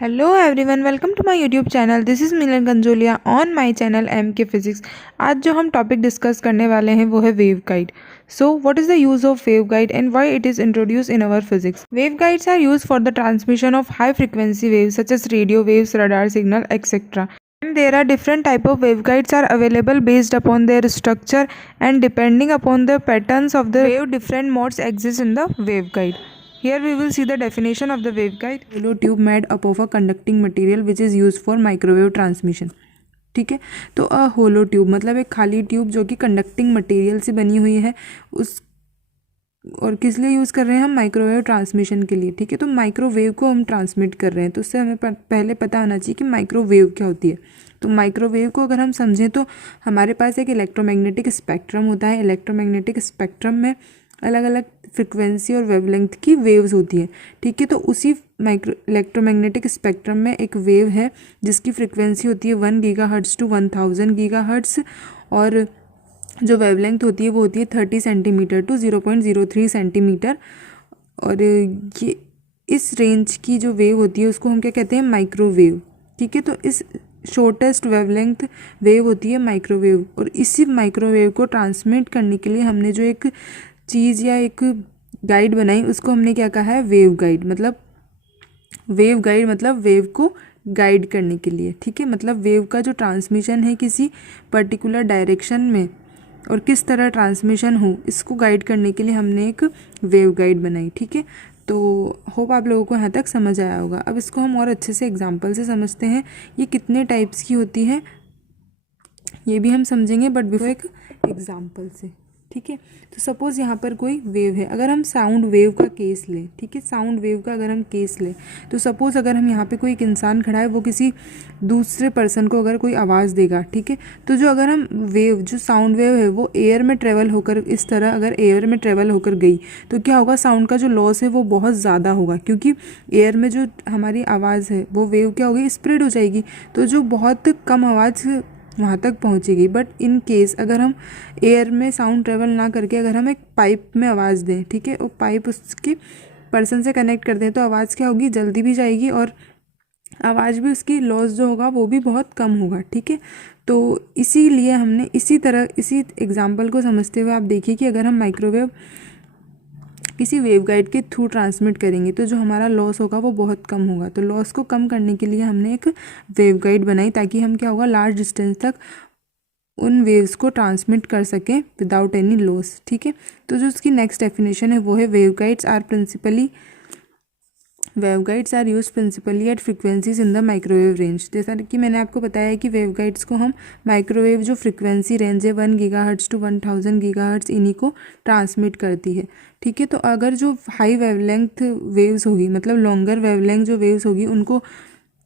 Hello everyone, welcome to my YouTube channel. This is Milan Ganjoliya on my channel M K physics. आज जो हम topic discuss करने वाले हैं वो है wave guide. So what is the use of wave guide and why it is introduce in our physics. Wave guides are use for the transmission of high frequency waves such as radio waves, radar signal, etc. And there are different type of waveguides are available based upon their structure and depending upon the patterns of the wave, different modes exist in the waveguide. Here we will see the definition of the waveguide. Hollow tube made up of a conducting material which is used for microwave transmission. ठीक है, तो अ होलो tube मतलब एक खाली tube जो कि conducting material से बनी हुई है उस और किस लिए यूज़ कर रहे हैं हम? माइक्रोवेव ट्रांसमिशन के लिए। ठीक है, तो माइक्रोवेव को हम ट्रांसमिट कर रहे हैं तो उससे हमें पहले पता होना चाहिए कि माइक्रोवेव क्या होती है। तो माइक्रोवेव को अगर हम समझें तो हमारे पास एक इलेक्ट्रोमैग्नेटिक स्पेक्ट्रम होता है। इलेक्ट्रोमैग्नेटिक स्पेक्ट्रम में अलग अलग फ्रिक्वेंसी और वेवलेंथ की वेव्स होती है। ठीक है, तो उसी इलेक्ट्रोमैग्नेटिक स्पेक्ट्रम में एक वेव है जिसकी फ्रिक्वेंसी होती है 1 गीगाहर्ट्ज़ टू 1000 गीगाहर्ट्ज़ और जो वेवलेंथ होती है वो होती है 30 सेंटीमीटर टू 0.03 सेंटीमीटर। और ये इस रेंज की जो वेव होती है उसको हम क्या कहते हैं? माइक्रोवेव। ठीक है, तो इस शॉर्टेस्ट वेवलेंथ वेव होती है माइक्रोवेव और इसी माइक्रोवेव को ट्रांसमिट करने के लिए हमने जो एक चीज़ या एक गाइड बनाई उसको हमने क्या कहा है? Wave guide. मतलब वेव गाइड मतलब वेव को गाइड करने के लिए। ठीक है, मतलब वेव का जो ट्रांसमिशन है किसी पर्टिकुलर डायरेक्शन में और किस तरह ट्रांसमिशन हो इसको गाइड करने के लिए हमने एक वेव गाइड बनाई। ठीक है, तो होप आप लोगों को यहाँ तक समझ आया होगा। अब इसको हम और अच्छे से एग्जांपल से समझते हैं। ये कितने टाइप्स की होती है ये भी हम समझेंगे बट बिफोर एक एग्जांपल से। ठीक है, तो सपोज़ यहाँ पर कोई वेव है। अगर हम साउंड वेव का केस लें, ठीक है, साउंड वेव का अगर हम केस लें तो सपोज़ अगर हम यहाँ पे कोई एक इंसान खड़ा है वो किसी दूसरे पर्सन को अगर कोई आवाज़ देगा, ठीक है, तो जो अगर हम वेव जो साउंड वेव है वो एयर में ट्रेवल होकर इस तरह अगर एयर में ट्रेवल होकर गई तो क्या होगा? साउंड का जो लॉस है वो बहुत ज़्यादा होगा क्योंकि एयर में जो हमारी आवाज़ है वो वेव क्या होगी? स्प्रेड हो जाएगी, तो जो बहुत कम आवाज़ वहाँ तक पहुँचेगी। बट इन केस अगर हम एयर में साउंड ट्रेवल ना करके अगर हम एक पाइप में आवाज़ दें, ठीक है, और पाइप उसके पर्सन से कनेक्ट कर दें तो आवाज़ क्या होगी? जल्दी भी जाएगी और आवाज़ भी उसकी लॉस जो होगा वो भी बहुत कम होगा। ठीक है, तो इसीलिए हमने इसी तरह इसी एग्जाम्पल को समझते हुए आप देखिए कि अगर हम माइक्रोवेव किसी वेवगाइड के थ्रू ट्रांसमिट करेंगे तो जो हमारा लॉस होगा वो बहुत कम होगा। तो लॉस को कम करने के लिए हमने एक वेवगाइड बनाई ताकि हम क्या होगा? लार्ज डिस्टेंस तक उन वेव्स को ट्रांसमिट कर सकें विदाउट एनी लॉस। ठीक है, तो जो उसकी नेक्स्ट डेफिनेशन है वो है waveguides are use principally at frequencies in the microwave range. जैसा कि मैंने आपको बताया कि वेवगाइड्स को हम माइक्रोवेव जो फ्रिक्वेंसी रेंज है 1 गीगाहर्ट्ज़ टू 1000 गीगाहर्ट्ज़ इन्हीं को ट्रांसमिट करती है। ठीक है, तो अगर जो हाई वेवलेंथ वेव्स होगी मतलब लॉन्गर वेवलेंथ जो वेव्स होगी उनको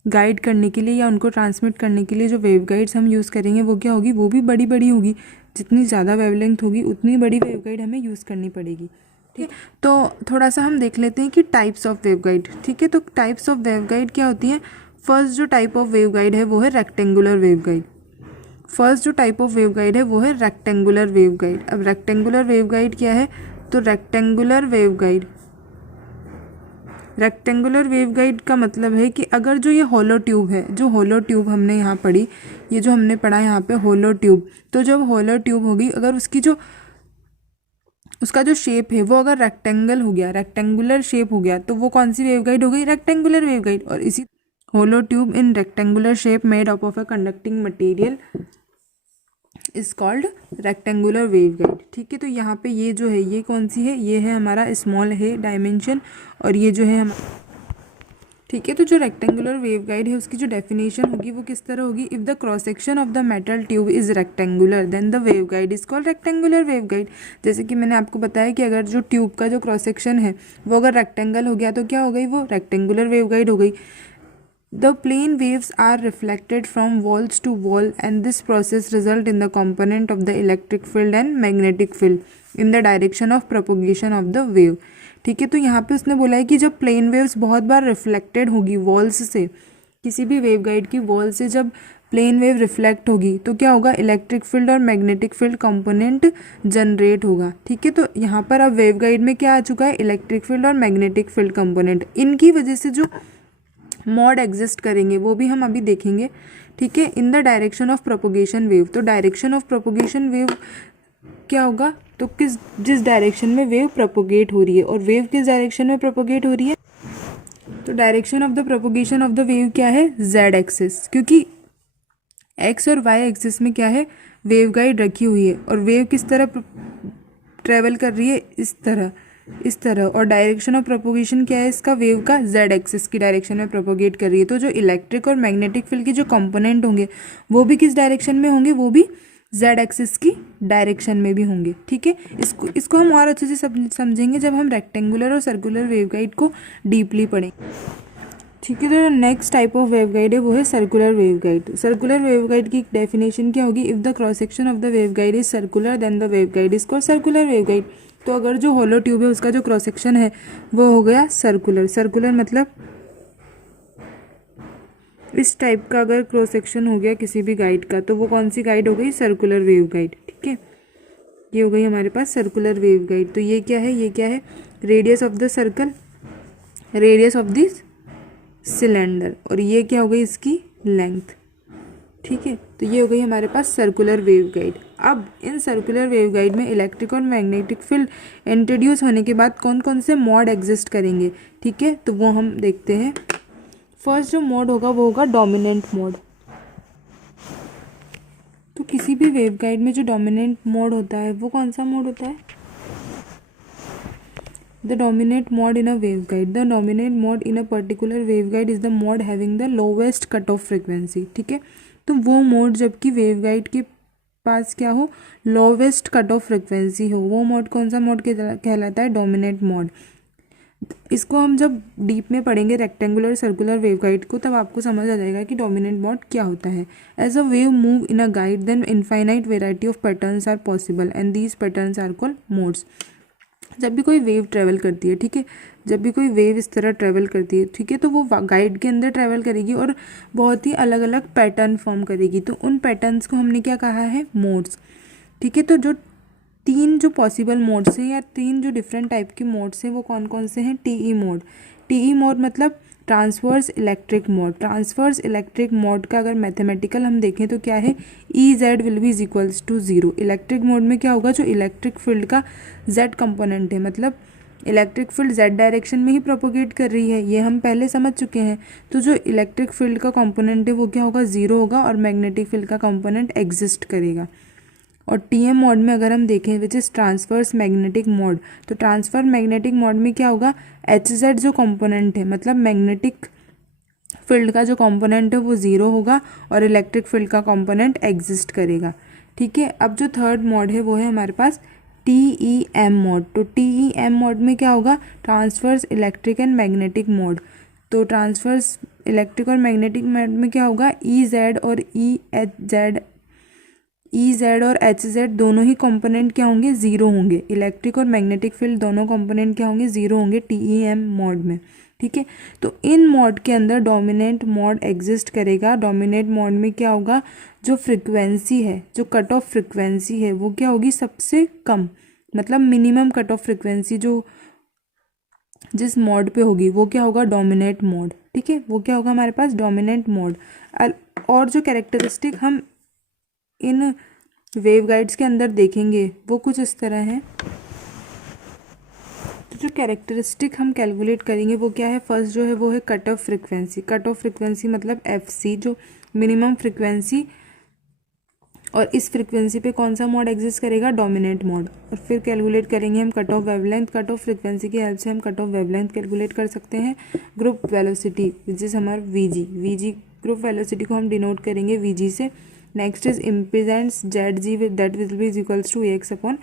गाइड करने के लिए या उनको ट्रांसमिट करने के लिए जो वेवगाइड्स हम यूज़ करेंगे वो क्या होगी? वो भी बड़ी बड़ी होगी। जितनी ज़्यादा वेवलेंथ होगी उतनी बड़ी वेवगाइड हमें यूज़ करनी पड़ेगी। ठीक है, तो थोड़ा सा हम देख लेते हैं कि टाइप्स ऑफ वेवगाइड। ठीक है, तो टाइप्स ऑफ वेवगाइड क्या होती हैं? फर्स्ट जो टाइप ऑफ वेवगाइड है वो है रेक्टेंगुलर वेवगाइड। फर्स्ट जो टाइप ऑफ वेवगाइड है वो है रेक्टेंगुलर वेवगाइड। अब रेक्टेंगुलर वेवगाइड क्या है? तो रेक्टेंगुलर वेवगाइड का मतलब है कि अगर जो ये होलो ट्यूब है, जो होलो ट्यूब हमने यहाँ पढ़ी, ये जो हमने पढ़ा यहाँ पे होलो ट्यूब, तो जब होलो ट्यूब होगी अगर उसका जो शेप है वो अगर रेक्टेंगल हो गया, रेक्टेंगुलर शेप हो गया तो वो कौन सी वेवगाइड हो गई? Rectangular waveguide. और इसी hollow tube in rectangular shape made up of a conducting material is called rectangular waveguide. ठीक है, तो यहाँ पे ये जो है ये कौन सी है? ये है हमारा स्मॉल है डायमेंशन और ये जो है ठीक है, तो जो रेक्टेंगुलर वेवगाइड है उसकी जो डेफिनेशन होगी वो किस तरह होगी? If the cross section of the metal tube is rectangular then the waveguide is called rectangular waveguide. जैसे कि मैंने आपको बताया कि अगर जो ट्यूब का जो क्रॉस सेक्शन है वो अगर रेक्टेंगल हो गया तो क्या हो गई? वो रेक्टेंगुलर वेवगाइड हो गई। The plane waves are reflected from walls to wall and this process result in the component of the electric field and magnetic field in the direction of propagation of the wave. ठीक है, तो यहाँ पे उसने बोला है कि जब प्लेन वेव्स बहुत बार रिफ्लेक्टेड होगी वॉल्स से, किसी भी वेवगाइड की वॉल से जब प्लेन वेव रिफ्लेक्ट होगी तो क्या होगा? इलेक्ट्रिक फील्ड और मैग्नेटिक फील्ड कंपोनेंट जनरेट होगा। ठीक है, तो यहाँ पर अब वेवगाइड में क्या आ चुका है? इलेक्ट्रिक फील्ड और मैग्नेटिक फील्ड कंपोनेंट। इनकी वजह से जो मॉड एग्जिस्ट करेंगे वो भी हम अभी देखेंगे, ठीक है। इन the direction of propagation wave, तो डायरेक्शन ऑफ प्रोपोगेशन वेव क्या होगा, तो जिस डायरेक्शन में वेव प्रोपोगेट हो रही है, और वेव किस डायरेक्शन में प्रोपोगेट हो रही है, तो direction of the propagation of the wave क्या है, जेड एक्सिस, क्योंकि एक्स और वाई एक्सिस में क्या है, वेव गाइड रखी हुई है, और वेव किस तरह ट्रेवल कर रही है, इस तरह, और डायरेक्शन ऑफ प्रोपोगेशन क्या है इसका, वेव का जेड एक्सिस की डायरेक्शन में प्रोपोगेट कर रही है। तो जो इलेक्ट्रिक और मैग्नेटिक फील्ड के जो कंपोनेंट होंगे वो भी किस डायरेक्शन में होंगे, वो भी जेड एक्सिस की डायरेक्शन में भी होंगे, ठीक है। इसको हम और अच्छे से समझेंगे जब हम रेक्टेंगुलर और सर्कुलर वेव गाइड को डीपली पढ़ेंगे, ठीक है। तो next type of wave guide है वो है circular wave guide. Circular wave guide की डेफिनेशन क्या होगी, if the cross section of the wave guide is circular then the wave guide is called circular wave guide. तो अगर जो होलो tube है उसका जो क्रॉस सेक्शन है वो हो गया सर्कुलर। सर्कुलर मतलब इस टाइप का अगर क्रॉस सेक्शन हो गया किसी भी गाइड का, तो वो कौन सी गाइड हो गई, सर्कुलर वेव गाइड, ठीक है। ये हो गई हमारे पास सर्कुलर वेव गाइड। तो ये क्या है, ये क्या है, radius of the circle, radius of this cylinder, और ये क्या हो गई इसकी लेंथ, ठीक है। तो ये हो गई हमारे पास सर्कुलर वेव गाइड। अब इन सर्कुलर वेव गाइड में इलेक्ट्रिक और मैग्नेटिक फील्ड इंट्रोड्यूस होने के बाद कौन कौन से मॉड एग्जिस्ट करेंगे, ठीक है, तो वो हम देखते हैं। फर्स्ट जो मोड होगा वो होगा डोमिनेंट मोड। तो किसी भी वेव गाइड में जो डोमिनेंट मोड होता है वो कौन सा मोड होता है, the dominant mode in a wave guide, the dominant mode in a particular wave guide is the mode having the lowest cut off frequency, ठीक है। तो वो मोड जबकि वेव गाइड के पास क्या हो, लोवेस्ट कट ऑफ फ्रिक्वेंसी हो, वो मोड कौन सा मोड कहलाता है, डोमिनेंट मोड। इसको हम जब डीप में पढ़ेंगे रेक्टेंगुलर सर्कुलर वेव गाइड को, तब आपको समझ आ जाएगा कि डोमिनेंट मोड क्या होता है। As a wave move in a guide then infinite variety of patterns are possible and these patterns are called modes. जब भी कोई वेव ट्रेवल करती है, ठीक है, जब भी कोई वेव इस तरह ट्रेवल करती है, ठीक है, तो वो गाइड के अंदर ट्रेवल करेगी और बहुत ही अलग अलग पैटर्न फॉर्म करेगी। तो उन पैटर्न्स को हमने क्या कहा है, मोड्स, ठीक है। तो जो तीन जो पॉसिबल मोड्स हैं या तीन जो डिफरेंट टाइप के मोड्स हैं वो कौन कौन से हैं, टीई मोड। टीई मोड मतलब transverse electric mode. Transverse electric mode का अगर मैथमेटिकल हम देखें तो क्या है, E Z will be is equals to zero. Electric mode में क्या होगा, जो इलेक्ट्रिक फील्ड का जेड कंपोनेंट है, मतलब इलेक्ट्रिक फील्ड जेड डायरेक्शन में ही प्रोपोगेट कर रही है, ये हम पहले समझ चुके हैं। तो जो इलेक्ट्रिक फील्ड का कंपोनेंट है वो क्या होगा, ज़ीरो होगा, और मैग्नेटिक फील्ड का कंपोनेंट एग्जिस्ट करेगा। और टीएम मोड में अगर हम देखें which is transverse magnetic mode, तो ट्रांसफर मैग्नेटिक मोड में क्या होगा, एच जेड जो कंपोनेंट है, मतलब मैग्नेटिक फील्ड का जो कंपोनेंट है वो ज़ीरो होगा और इलेक्ट्रिक फील्ड का कंपोनेंट एग्जिस्ट करेगा, ठीक है। अब जो थर्ड मोड है वो है हमारे पास टीईएम मोड। तो टीईएम मोड में क्या होगा, transverse electric and magnetic mode. तो ट्रांसफर्स इलेक्ट्रिक और मैग्नेटिक मोड में क्या होगा, ई जेड और ई जेड और एच जेड दोनों ही कंपोनेंट क्या होंगे, ज़ीरो होंगे। इलेक्ट्रिक और मैग्नेटिक फील्ड दोनों कंपोनेंट क्या होंगे, ज़ीरो होंगे टीईएम मोड में, ठीक है। तो इन मोड के अंदर डोमिनेंट मोड एग्जिस्ट करेगा। डोमिनेंट मोड में क्या होगा, जो फ्रिक्वेंसी है, जो कट ऑफ फ्रिक्वेंसी है वो क्या होगी, सबसे कम, मतलब मिनिमम कट ऑफ फ्रिक्वेंसी जो जिस मोड पे होगी वो क्या होगा, डोमिनेंट मोड, ठीक है। वो क्या होगा हमारे पास, डोमिनेंट मोड। और जो कैरेक्टरिस्टिक हम इन वेव गाइड्स के अंदर देखेंगे वो कुछ इस तरह है। तो जो कैरेक्टरिस्टिक हम कैलकुलेट करेंगे वो क्या है, फर्स्ट जो है वो है cut off frequency. Cut off frequency मतलब एफसी, जो मिनिमम फ्रिक्वेंसी, और इस फ्रिक्वेंसी पे कौन सा मोड एग्जिस्ट करेगा, डोमिनेंट मोड। और फिर कैलकुलेट करेंगे हम cut off wavelength. Cut off frequency की हेल्प से हम कट ऑफ वेवलेंथ कैलकुलेट कर सकते हैं। ग्रुप वेलोसिटी विच इज़ हमारा वीजी, ग्रुप वेलोसिटी को हम डिनोट करेंगे वीजी से। Next is impedance Z G, that will be is equals to X upon